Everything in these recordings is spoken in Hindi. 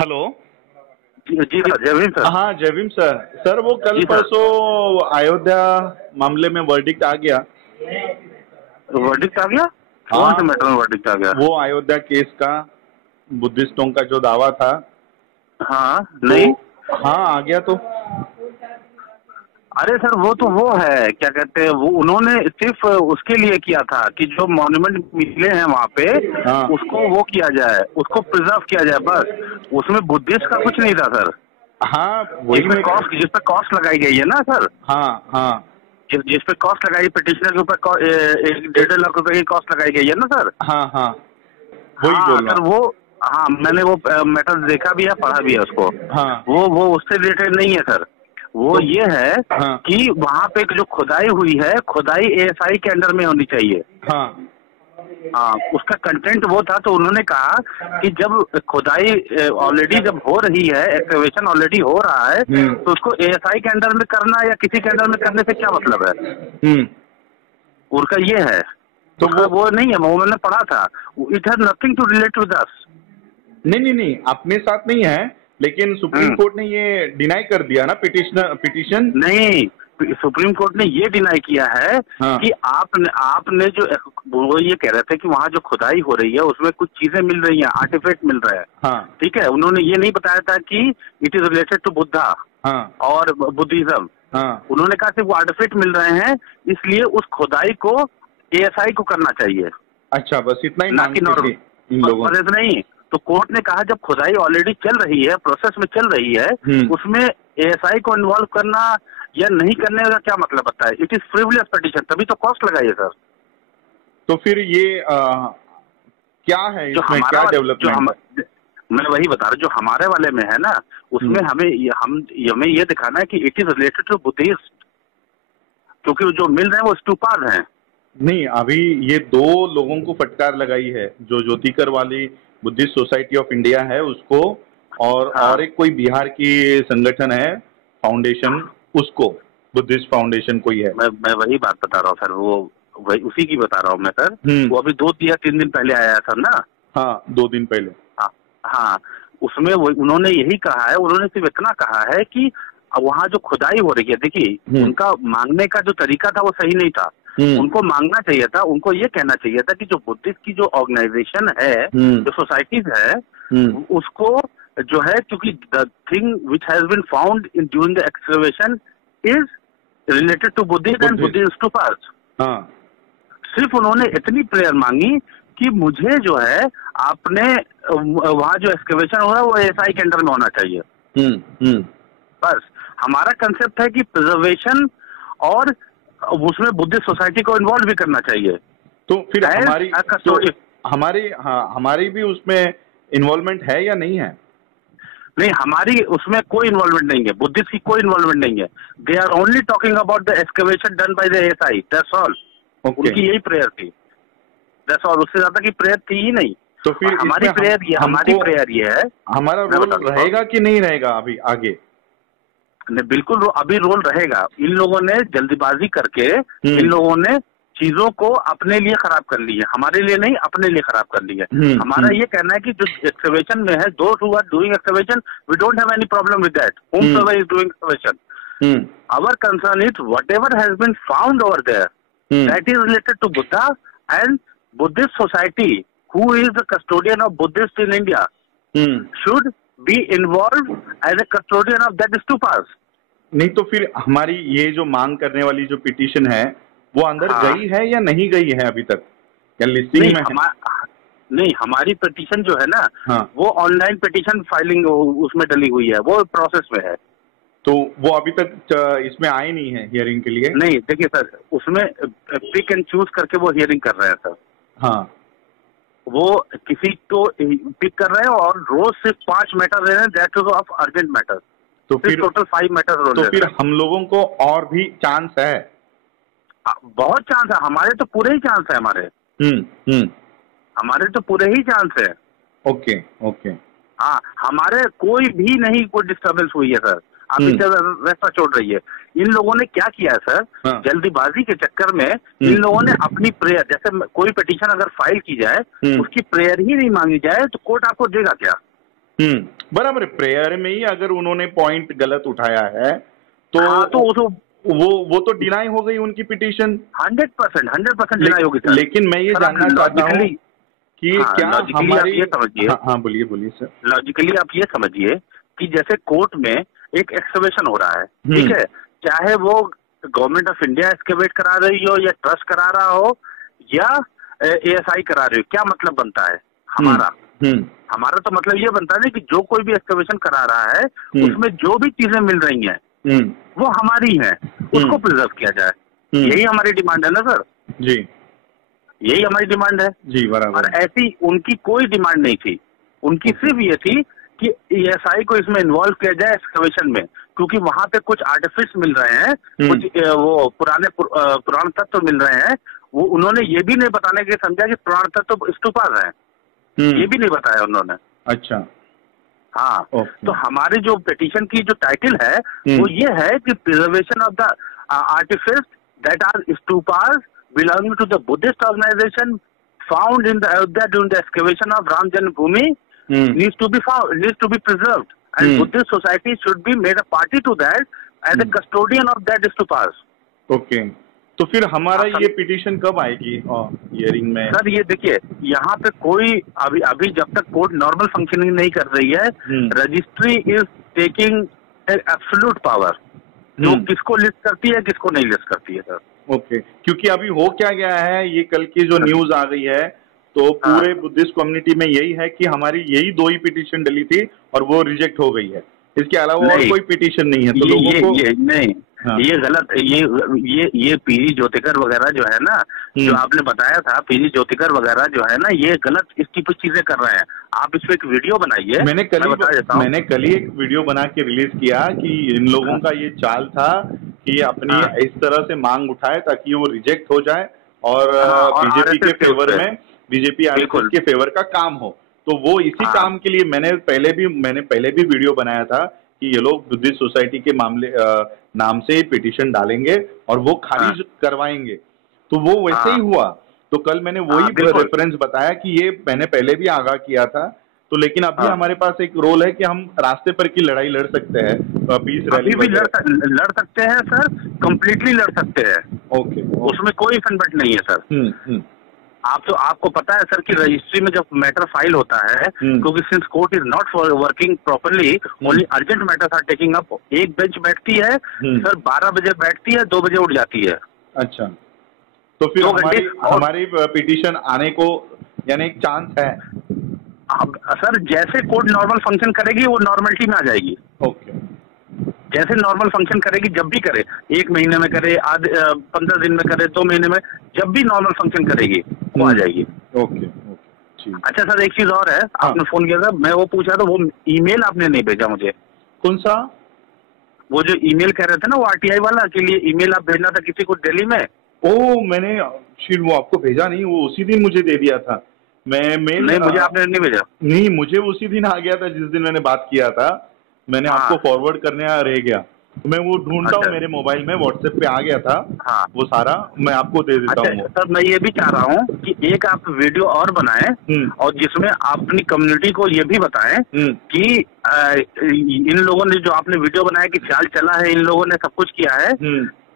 हेलो। जी सर, जय भीम सर। हाँ जय भीम सर। सर वो कल परसों अयोध्या मामले में वर्डिक्ट आ गया। वर्डिक्ट आ गया? कौन से हाँ मैटर में वर्डिक्ट आ गया? वो अयोध्या केस का बुद्धिस्टों का जो दावा था। हाँ तो नहीं। हाँ आ गया तो। अरे सर वो है, क्या कहते हैं, वो उन्होंने सिर्फ उसके लिए किया था कि जो मॉन्यूमेंट मिले हैं वहाँ पे हाँ उसको वो किया जाए, उसको प्रिजर्व किया जाए, बस। उसमें बुद्धिस्ट का कुछ नहीं था सर। हाँ वही मैं। जिस पे कॉस्ट लगाई गई है ना सर, हाँ हाँ जिस पे कॉस्ट लगाई, पिटिशनर के ऊपर 1.5 लाख रुपए की कॉस्ट लगाई गई है ना सर। हाँ हाँ वही हाँ बोल रहा सर, हूँ। वो, हाँ मैंने वो मैटर देखा भी है, पढ़ा भी है उसको। हाँ वो उससे रिलेटेड नहीं है सर। वो तो ये है हाँ कि वहाँ पे जो खुदाई हुई है, खुदाई एएसआई के अंडर में होनी चाहिए। हाँ हाँ, उसका कंटेंट वो था, तो उन्होंने कहा कि जब खुदाई ऑलरेडी जब हो रही है, एक्सकवेशन ऑलरेडी हो रहा है, तो उसको एएसआई के अंडर में करना या किसी के अंडर में करने से क्या मतलब है। उनका ये है, तो उसका वो नहीं है, वो मैंने पढ़ा था। It has nothing to relate with us. नहीं अपने साथ नहीं है, लेकिन सुप्रीम कोर्ट ने ये डिनाई कर दिया ना पिटीशन। नहीं, सुप्रीम कोर्ट ने ये डिनाई किया है हाँ कि आपने जो, वो ये कह रहे थे कि वहाँ जो खुदाई हो रही है उसमें कुछ चीजें मिल रही हैं, आर्टिफैक्ट मिल रहा है। हाँ ठीक है, उन्होंने ये नहीं बताया था कि it is related to Buddha हाँ और बुद्धिज्म। हाँ उन्होंने कहा सिर्फ वो आर्टिफैक्ट मिल रहे हैं, इसलिए उस खुदाई को एएसआई को करना चाहिए, अच्छा बस इतना ही ना कि मांगते थे नॉर्मल। इन लोगों। और इतना ही, तो कोर्ट ने कहा जब खुदाई ऑलरेडी चल रही है, प्रोसेस में चल रही है, उसमें एएसआई को इन्वॉल्व करना या नहीं करने का क्या मतलब बनता है। इट इज फ्रिवलेस पिटीशन, तभी तो कॉस्ट लगाइए सर। तो फिर ये क्या है जो इसमें, क्या हमारा डेवलपमेंट है? मैं वही बता रहा हूँ, जो हमारे वाले में है ना, उसमें हमें ये दिखाना है कि it is related to Buddhist, क्योंकि जो मिल रहे हैं वो स्टूपाज हैं। नहीं अभी ये दो लोगों को फटकार लगाई है, जो ज्योतिकर वाली बुद्धिस्ट सोसाइटी ऑफ इंडिया है उसको, हाँ और एक कोई बिहार की संगठन है फाउंडेशन, उसको बुद्धिस्ट फाउंडेशन कोई है। मैं वही बात बता रहा हूँ सर, वो वही उसी की बता रहा हूँ मैं सर। वो अभी 2 या 3 दिन पहले आया सर ना। हाँ 2 दिन पहले। हाँ हाँ, उसमें वो उन्होंने यही कहा है, उन्होंने सिर्फ इतना कहा है कि वहाँ जो खुदाई हो रही है, देखिए उनका मांगने का जो तरीका था वो सही नहीं था। उनको मांगना चाहिए था, उनको ये कहना चाहिए था कि जो बुद्धिस्ट की जो ऑर्गेनाइजेशन है, जो सोसाइटीज है, उसको जो है, क्योंकि the thing which has been found in during the excavation is related to Buddhist and Buddhist stupas. हाँ सिर्फ उन्होंने इतनी प्रेयर मांगी कि मुझे जो है, आपने वहाँ जो एक्सकवेशन हो रहा है वो एएसआई के अंडर में होना चाहिए। बस हमारा कंसेप्ट है कि प्रिजर्वेशन, और उसमें बुद्धिस्ट सोसाइटी को इन्वॉल्व भी करना चाहिए। तो फिर हाँ, हमारी भी उसमें इन्वॉल्वमेंट है या नहीं है? नहीं, हमारी उसमें कोई इन्वॉल्वमेंट नहीं है, बुद्धिस्ट की कोई इन्वॉल्वमेंट नहीं है। They are only talking about the excavation done by the ASI, that's all. उनकी यही प्रेयर थी, दैट्स ऑल। उससे ज्यादा की प्रेयर थी ही नहीं। तो फिर हमारी प्रेयर ये है, हमारा रोल रहेगा कि नहीं रहेगा अभी आगे? बिल्कुल अभी रोल रहेगा। इन लोगों ने जल्दबाजी करके इन लोगों ने चीजों को अपने लिए खराब कर ली है, हमारे लिए नहीं, अपने लिए खराब कर ली है। हमारा ये कहना है कि जो एक्सकवेशन में है, those who are doing excavation, we don't have any problem with that, whomsoever is doing excavation. Our concern is whatever has been found over there, that is related to Buddha and Buddhist society, who is the custodian of Buddhist in India, should be involved as a custodian of that stupas. नहीं तो फिर हमारी ये जो मांग करने वाली जो पिटीशन है वो अंदर गई है या नहीं गई है अभी तक, या लिस्टिंग में है? नहीं, हमारी पिटीशन जो है ना, वो ऑनलाइन पिटीशन फाइलिंग उसमें डली हुई है, वो प्रोसेस में है। तो वो अभी तक इसमें आए नहीं है हियरिंग के लिए? नहीं, देखिए सर, उसमें पिक एंड चूज करके वो हियरिंग कर रहे हैं सर। हाँ, वो किसी को पिक कर रहे हैं और रोज सिर्फ 5 मैटर ले रहे हैं, that is of urgent matter. तो फिर टोटल 5 मैटर। तो फिर हम लोगों को और भी चांस है? बहुत चांस है, हमारे तो पूरे ही चांस है, हमारे तो पूरे ही चांस है। Okay okay. हाँ, हमारे कोई भी नहीं, कोई डिस्टर्बेंस हुई है सर, आप इसे वैसा छोड़ रही है। इन लोगों ने क्या किया है सर, जल्दीबाजी के चक्कर में इन लोगों ने अपनी प्रेयर, जैसे कोई पिटीशन अगर फाइल की जाए, उसकी प्रेयर ही नहीं मांगी जाए, तो कोर्ट आपको देगा क्या? बराबर है। प्रेयर में ही अगर उन्होंने पॉइंट गलत उठाया है तो हाँ, तो वो तो डिनाई हो गई उनकी पिटीशन 100% डिनाई होगी सर। लेकिन मैं ये जानना चाहता हूँ कि क्या लॉजिकली आप ये समझिए, हाँ बोलिए बोलिए सर। लॉजिकली आप ये समझिए कि जैसे कोर्ट में एक एक्सकवेशन हो रहा है, ठीक है, चाहे वो गवर्नमेंट ऑफ इंडिया एक्सकवेट करा रही हो या ट्रस्ट करा रहा हो या ASI करा रही हो, क्या मतलब बनता है हमारा तो मतलब ये बनता है ना कि जो कोई भी एक्सकवेशन करा रहा है उसमें जो भी चीजें मिल रही हैं वो हमारी हैं, उसको प्रिजर्व किया जाए। यही हमारी डिमांड है ना सर जी, यही हमारी डिमांड है जी बराबर। और ऐसी उनकी कोई डिमांड नहीं थी, उनकी सिर्फ ये थी कि ASI को इसमें इन्वॉल्व किया जाए एक्सकवेशन में, क्योंकि वहां पे कुछ आर्टिफिक्स मिल रहे हैं, कुछ वो पुराण तत्व मिल रहे हैं। वो उन्होंने ये भी नहीं बताने के समझा कि पुराण तत्व स्तूपास हैं, ये भी नहीं बताया उन्होंने। अच्छा, हाँ, तो हमारी जो पिटीशन की जो टाइटल है वो ये है कि preservation of the artifacts that are stupas belonging to the Buddhist organization found in the Ayodhya during the excavation of Ram Janmabhoomi needs to be preserved, and Buddhist society should be made a party to that as a custodian of that stupas. Okay. तो फिर हमारा ये पिटीशन कब आएगी हियरिंग में? सर ये देखिए, यहाँ पे कोई अभी जब तक कोर्ट नॉर्मल फंक्शनिंग नहीं कर रही है, registry is taking absolute power, जो किसको लिस्ट करती है किसको नहीं लिस्ट करती है सर। ओके, क्योंकि अभी हो क्या गया है, ये कल की जो न्यूज आ गई है तो पूरे बुद्धिस्ट कम्युनिटी में यही है कि हमारी यही 2 ही पिटीशन डली थी और वो रिजेक्ट हो गई है, इसके अलावा और कोई पिटीशन नहीं है। तो लोगों को नहीं, ये गलत, ये पीरी ज्योतिकर वगैरह जो है ना, जो आपने बताया था पीरी ज्योतिकर वगैरह जो है ना, ये गलत इसकी कुछ चीजें कर रहे हैं। आप इस पे एक वीडियो बनाइए। मैंने कल ही एक वीडियो बना के रिलीज किया कि इन लोगों का ये चाल था कि अपनी इस तरह से मांग उठाए ताकि वो रिजेक्ट हो जाए और बीजेपी के फेवर में, बीजेपी आरएसएस के फेवर का काम हो। तो वो इसी काम के लिए मैंने पहले भी वीडियो बनाया था कि ये लोग बुद्धिस्ट सोसाइटी के मामले नाम से पिटीशन डालेंगे और वो खारिज करवाएंगे। तो वो वैसे ही हुआ। तो कल मैंने वही रेफरेंस बताया कि ये मैंने पहले भी आगाह किया था। तो लेकिन अभी हमारे पास एक रोल है कि हम रास्ते पर की लड़ाई लड़ सकते हैं, पीस रैली भी लड़ सकते हैं सर, कंप्लीटली लड़ सकते हैं। ओके, उसमें कोई फनबट नहीं है सर। आपको पता है सर कि रजिस्ट्री में जब मैटर फाइल होता है, क्योंकि since court is not working properly, only urgent matters are taking up. एक बेंच बैठती है सर, 12 बजे बैठती है, 2 बजे उठ जाती है। अच्छा, तो फिर हमारी पिटीशन आने को यानी एक चांस है सर। जैसे कोर्ट नॉर्मल फंक्शन करेगी वो नॉर्मलिटी में आ जाएगी। ओके, जैसे नॉर्मल फंक्शन करेगी, जब भी करे, 1 महीने में करे, 15 दिन में करे, 2 महीने में, जब भी नॉर्मल फंक्शन करेगी वो आ जाएगी। ओके, अच्छा सर, एक चीज और है, आपने फोन किया था, मैं वो पूछा था, वो ईमेल आपने नहीं भेजा मुझे। कौन सा? वो जो ईमेल कह रहे थे ना, वो RTI वाला के लिए ईमेल आप भेजना था किसी को दिल्ली में। मैंने फिर वो आपको भेजा नहीं, वो उसी दिन मुझे दे दिया था। मैं मेल नहीं, मुझे आपने नहीं भेजा। नहीं, मुझे उसी दिन आ गया था जिस दिन मैंने बात किया था। मैंने आपको फॉरवर्ड करने रह गया, तो मैं वो ढूंढता हूँ मेरे मोबाइल में, व्हाट्सएप पे आ गया था। वो सारा मैं आपको दे देता हूँ। सर मैं ये भी चाह रहा हूँ कि एक आप वीडियो और बनाएं और जिसमें अपनी कम्युनिटी को ये भी बताएं कि इन लोगों ने जो आपने वीडियो बनाया कि चाल चला है, इन लोगों ने सब कुछ किया है।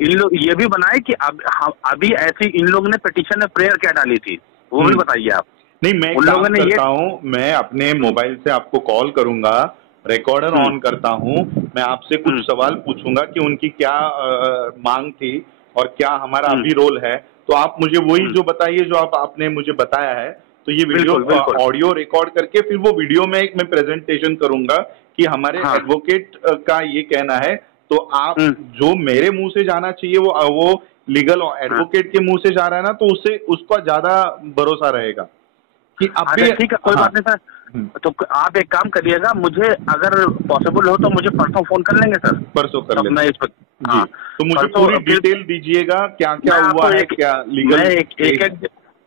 इन लोग ये भी बनाए कि अभी ऐसी इन लोगों ने पिटीशन में प्रेयर क्या डाली थी, वो भी बताइए आप। नहीं, मैं काम करता हूँ, मैं अपने मोबाइल से आपको कॉल करूंगा, रिकॉर्डर ऑन करता हूँ, मैं आपसे कुछ सवाल पूछूंगा कि उनकी क्या मांग थी और क्या हमारा अभी रोल है। तो आप मुझे वही जो बताइए जो आपने मुझे बताया है। तो ये वीडियो ऑडियो रिकॉर्ड करके फिर वो वीडियो में मैं प्रेजेंटेशन करूंगा कि हमारे एडवोकेट का ये कहना है। तो आप जो मेरे मुंह से जाना चाहिए वो लीगल एडवोकेट के मुंह से जा रहा है ना, तो उससे उसका ज्यादा भरोसा रहेगा कि अभी। ठीक है, कोई बात नहीं सर। तो आप एक काम करिएगा, मुझे अगर पॉसिबल हो तो मुझे परसों फोन कर लेंगे सर। परसों कर लेंगे। मैं इस पर तो मुझे पूरी डिटेल दीजिएगा, क्या क्या हुआ है, क्या लीगल।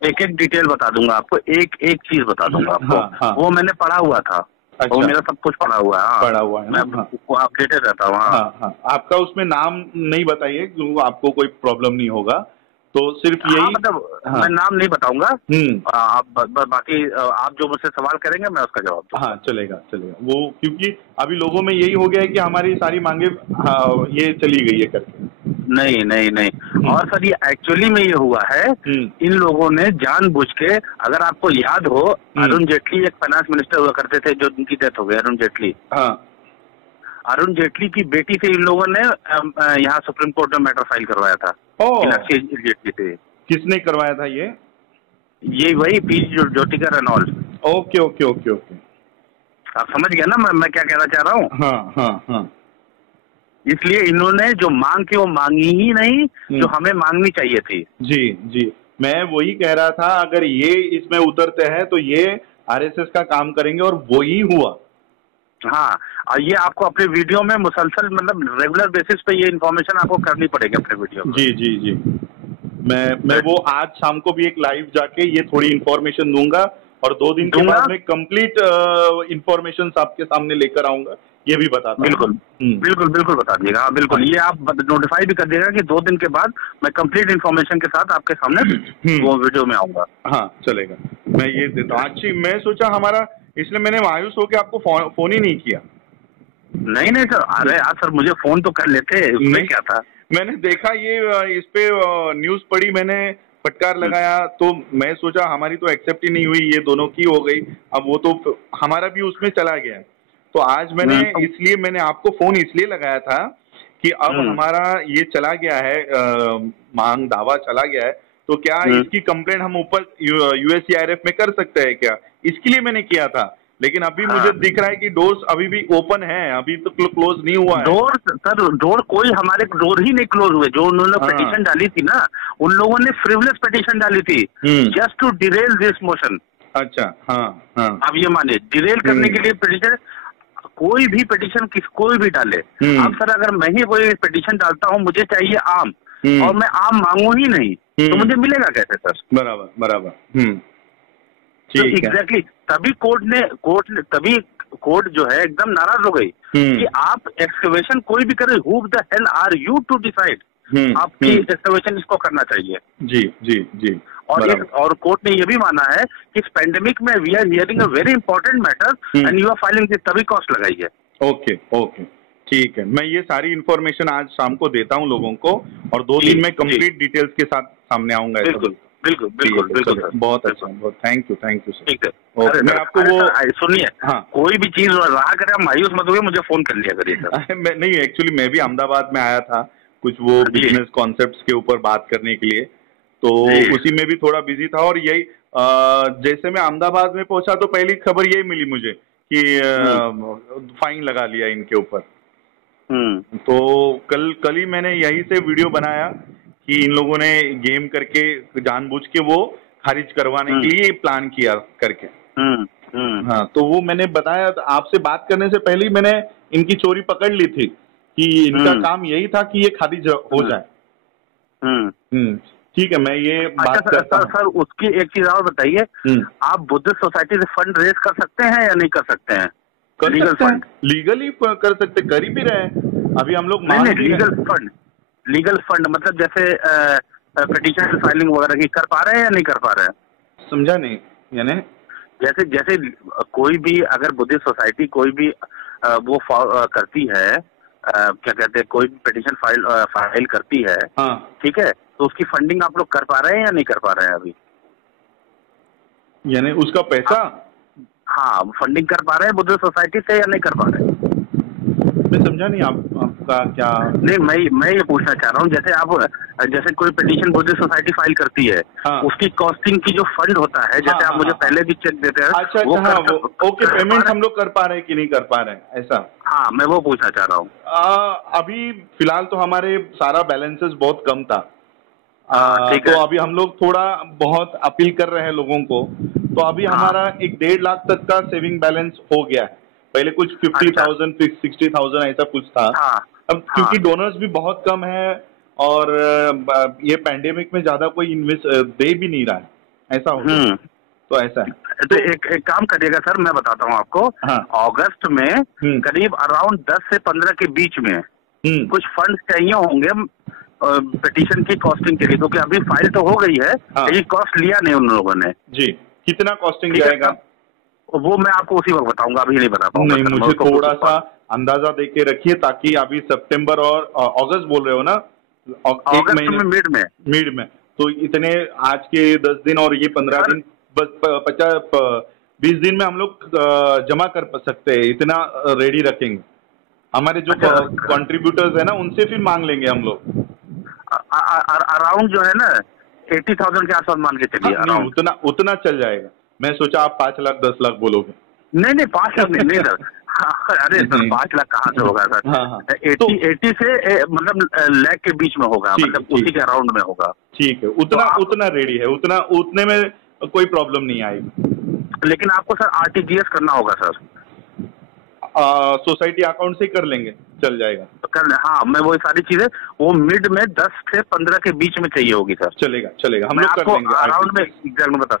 एक एक डिटेल बता दूंगा आपको, एक चीज बता दूंगा आपको। वो मैंने पढ़ा हुआ था। अच्छा, वो मेरा सब कुछ पढ़ा हुआ है। पढ़ा हुआ है, मैं अपडेटेड रहता हूँ। आपका उसमें नाम नहीं बताइए, आपको कोई प्रॉब्लम नहीं होगा। तो सिर्फ यही। हाँ, मतलब मैं नाम नहीं बताऊंगा। बाकी आप जो मुझसे सवाल करेंगे मैं उसका जवाब दूंगा। हाँ, चलेगा चलेगा वो, क्योंकि अभी लोगों में यही हो गया है कि हमारी सारी मांगे ये चली गई है करके। नहीं नहीं नहीं, और सर ये एक्चुअली में ये हुआ है, इन लोगों ने जानबूझ के, अगर आपको याद हो, अरुण जेटली एक फाइनेंस मिनिस्टर हुआ करते थे जो उनकी डेथ हो गई, अरुण जेटली। हाँ, अरुण जेटली की बेटी से इन लोगों ने यहाँ सुप्रीम कोर्ट में मैटर फाइल करवाया था। जेटली से किसने करवाया था ये वही P Jyotika Ranaul. Okay okay okay okay, आप समझ गए ना मैं क्या कहना चाह रहा हूँ। हाँ हाँ हाँ, इसलिए इन्होंने जो मांग की वो मांगी ही नहीं जो हमें मांगनी चाहिए थी। जी जी, मैं वही कह रहा था, अगर ये इसमें उतरते हैं तो ये आरएसएस का काम करेंगे, और वही हुआ। हाँ, और ये आपको अपने वीडियो में मुसलसल, मतलब रेगुलर बेसिस पे ये इन्फॉर्मेशन आपको करनी पड़ेगी अपने वीडियो में। जी जी जी, मैं वो आज शाम को भी एक लाइव जाके ये थोड़ी इन्फॉर्मेशन दूंगा, और 2 दिन के बाद में कंप्लीट इन्फॉर्मेशन आपके सामने लेकर आऊंगा, ये भी बताता। बिल्कुल बिल्कुल बिल्कुल बता दिएगा। हाँ बिल्कुल, ये आप नोटिफाई भी कर देगा कि 2 दिन के बाद मैं कंप्लीट इन्फॉर्मेशन के साथ आपके सामने वो वीडियो में आऊंगा। हाँ चलेगा, मैं ये देता हूँ। अच्छी, मैं सोचा हमारा, इसलिए मैंने मायूस होकर आपको फोन ही नहीं किया। नहीं नहीं सर, अरे यार सर मुझे फोन तो कर लेते, उसमें क्या था। मैंने देखा ये इस पे न्यूज पढ़ी, मैंने फटकार लगाया, तो मैं सोचा हमारी तो एक्सेप्ट ही नहीं हुई, ये दोनों की हो गई, अब वो तो हमारा भी उसमें चला गया। तो आज मैंने आपको फोन इसलिए लगाया था कि अब हमारा ये चला गया है, मांग दावा चला गया है, तो क्या इसकी कंप्लेंट हम ऊपर यूएससीआईआरएफ में कर सकते हैं क्या, इसके लिए मैंने किया था। लेकिन अभी मुझे दिख रहा है कि डोर्स अभी भी ओपन है, अभी तो क्लोज नहीं हुआ है। डोर कोई हमारे डोर ही नहीं क्लोज हुए। जो उन्होंने पिटीशन डाली थी ना, उन लोगों ने फ्रिवलेस पिटीशन डाली थी just to derail this motion. अच्छा, हाँ हाँ, आप ये माने डिरेल करने के लिए पिटीशन, कोई भी पिटीशन कोई भी डाले। अब सर अगर मैं ही कोई पिटीशन डालता हूँ, मुझे चाहिए आम, और मैं आम मांगू ही नहीं, तो मुझे मिलेगा कैसे सर। बराबर बराबर, तो एग्जैक्टली तभी कोर्ट जो है एकदम नाराज हो गई कि आप एक्सकवेशन कोई भी करे, who the hell are you to decide आपकी एक्सकवेशन इसको करना चाहिए। जी जी जी, और कोर्ट ने ये भी माना है कि इस पेंडेमिक में we are hearing a very important matter and you are filing this, तभी कॉस्ट लगाई है। ओके ओके, ठीक है, मैं ये सारी इन्फॉर्मेशन आज शाम को देता हूँ लोगों को, और 2 दिन में कंप्लीट डिटेल्स के साथ सामने आऊंगा। बिल्कुल बिल्कुल बिल्कुल बिल्कुल, बहुत अच्छा, बहुत थैंक यू सर। ठीक है, मैं आपको वो सुनिए, हाँ, कोई भी चीज रहा करे आप मायूस मत होइए, मुझे फोन कर लिया करिए सर। नहीं, एक्चुअली मैं भी अहमदाबाद में आया था कुछ वो बिजनेस कॉन्सेप्ट्स के ऊपर बात करने के लिए, तो उसी में भी थोड़ा बिजी था, और यही जैसे मैं अहमदाबाद में पहुंचा तो पहली खबर यही मिली मुझे कि फाइन लगा लिया इनके ऊपर। तो कल ही मैंने यही से वीडियो बनाया कि इन लोगों ने गेम करके जानबूझ के वो खारिज करवाने के लिए प्लान किया करके। हाँ, तो वो मैंने बताया, आपसे बात करने से पहले ही मैंने इनकी चोरी पकड़ ली थी कि इनका काम यही था कि ये खारिज हो जाए। ठीक है, मैं ये बात करता हूं। सर उसकी एक चीज और बताइए, आप बुद्धिस्ट सोसाइटी से फंड रेज कर सकते हैं या नहीं कर सकते हैं? लीगल फंड लीगली कर सकते, कर ही भी रहे हैं अभी हम लोग। लीगल फंड मतलब जैसे पिटीशन फाइलिंग वगैरह की कर पा रहे हैं या नहीं कर पा रहे हैं? समझा नहीं, यानी जैसे कोई भी अगर बुद्धिस्ट सोसाइटी कोई भी वो करती है, क्या कहते हैं, कोई पिटीशन फाइल करती है, ठीक है, तो उसकी फंडिंग आप लोग कर पा रहे हैं या नहीं कर पा रहे हैं अभी? यानी उसका पैसा? हाँ, फंडिंग कर पा रहे हैं बुद्धिस्ट सोसाइटी से या नहीं कर पा रहे हैं? मैं समझा नहीं आपका क्या। नहीं, मैं ये पूछना चाह रहा हूँ, जैसे कोई पिटीशन बुद्धिस्ट सोसाइटी फाइल करती है, उसकी कॉस्टिंग की जो फंड होता है, जैसे आप मुझे पहले भी चेक देते हैं। अच्छा, ओके, पेमेंट हम लोग कर पा रहे हैं कि नहीं कर पा रहे हैं, ऐसा? हाँ, मैं वो पूछना चाह रहा हूँ। अभी फिलहाल तो हमारे सारा बैलेंसेस बहुत कम था, तो अभी हम लोग थोड़ा बहुत अपील कर रहे हैं लोगों को, तो अभी हमारा 1.5 लाख तक का सेविंग बैलेंस हो गया है। पहले कुछ 50,000 60,000 ऐसा कुछ था। अब क्योंकि डोनर्स भी बहुत कम है, और ये पैंडेमिक में ज्यादा कोई इन्वेस्ट दे भी नहीं रहा है, ऐसा हो गया। तो ऐसा है, तो एक काम करिएगा सर, मैं बताता हूँ आपको। अगस्त में करीब अराउंड 10 से 15 के बीच में कुछ फंड चाहिए होंगे, पिटीशन की कॉस्टिंग के लिए, क्योंकि अभी फाइल तो हो गई है, लेकिन कॉस्ट लिया नहीं उन लोगों ने। जी, कितना कॉस्टिंग जाएगा वो मैं आपको उसी वक्त बताऊंगा, अभी नहीं बता पाऊंगा। नहीं, मुझे थोड़ा सा अंदाजा दे के रखिए, ताकि अभी सितंबर और अगस्त बोल रहे हो ना, अगस्त में मिड में, तो इतने आज के 10 दिन और ये 15 दिन, 20 दिन में हम लोग जमा कर सकते हैं, इतना रेडी रखेंगे। हमारे जो कंट्रीब्यूटर्स है ना, उनसे फिर मांग लेंगे हम लोग। अराउंड जो है ना 80,000 के आसपास मान के चलिए। उतना चल जाएगा। मैं सोचा आप 5 लाख 10 लाख बोलोगे। नहीं 5 लाख नहीं सर। अरे सर 5 लाख कहाँ से होगा सर? 80 से मतलब लाख के बीच में होगा, मतलब उसी के अराउंड में होगा। ठीक है, उतना रेडी है, उतने में कोई प्रॉब्लम नहीं आएगी। लेकिन आपको सर RTGS करना होगा सर। सोसाइटी अकाउंट से कर लेंगे, चल जाएगा। हाँ, मैं वो सारी चीजें वो मिड में 10 से 15 के बीच में चाहिए होगी सर। चलेगा, हम लोग कर लेंगे अराउंड में एग्जैक्ट बता।